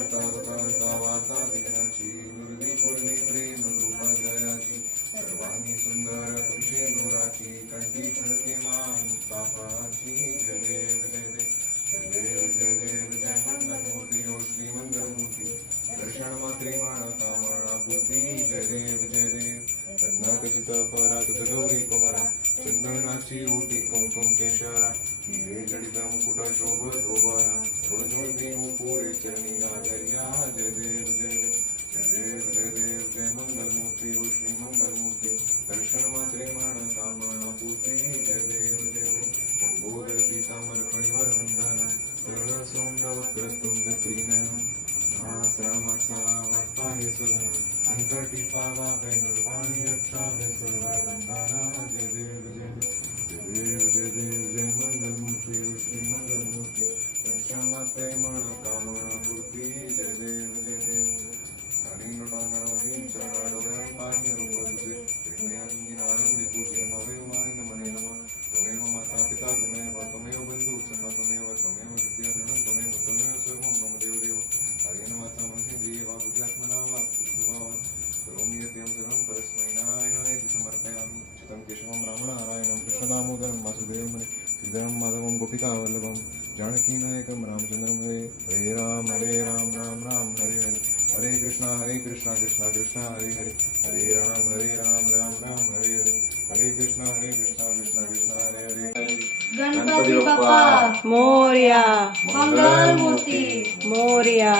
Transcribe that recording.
करता करता वार्ता विघ्नाची निर्विकुर्णी प्रेम रूपा जयाची सर्वांनी सुंदर पुरुषे नूराची कंठी छळके मान पापाची जय देव जय देव जय देव जय देव जय मंगलमूर्ती ओ श्री मंगलमूर्ती दर्शन मात्रे माण कामना पूर्ती जय देव जय देव रत्नाकचित परा तुझ गौरी कुमारा चंदनाची ओटी कुंकुम केशरा हिरे जडित मुकुट शोभतो बरा ऋणझुळती मुपुरे चरणी गादर्या जय देव जय देव जय देव जय देव जय मंगलमूर्ती ओ श्री मंगलमूर्ती दर्शन मात्रे माण कामना पूर्ती जय देव जय देव बोध पीतांबर फणीवर वंदना सरळ सोंड वक्रतुंड त्रिनयन रामाचा वाटपाहे सदन संकटी पावा निर्वाणी रक्षावे सर्व वंदना जय देव जय देव जय देव जय देव जय मंगलमूर्ती ओ श्री मंगलमूर्ती दर्शन मात्रे माण कामना पूर्ती जय देव जय देव ंगणावती चरणाडोळ्यां पाणी रूप तुझे प्रेमयांगी तुझे नवे मानिन मने नम त्वमेव माता पिता त्वमेव बंधू सखा त्वमेव द्वितीय ऋणं त्वमेव सर्वं मम देव देव हरेण वाचा मनसेन्द्रिये वा बुद्ध्यात्मना वा स्वभाव करोमि यत् सर्वं परस्मै नारायणाय समर्पयामि चितं केशवं रामनारायणं कृष्णदामोदरं वासुदेवं श्रीधरं माधवं गोपिकावल्लभं जानकीनायकं रामचन्द्रं हरे राम राम राम हरे हरे हरे कृष्णा कृष्णा कृष्णा हरे हरे हरे राम राम हरे हरे हरे कृष्णा कृष्णा कृष्णा हरे हरे गणपती बाप्पा मोरया मंगल मूर्ती मोरया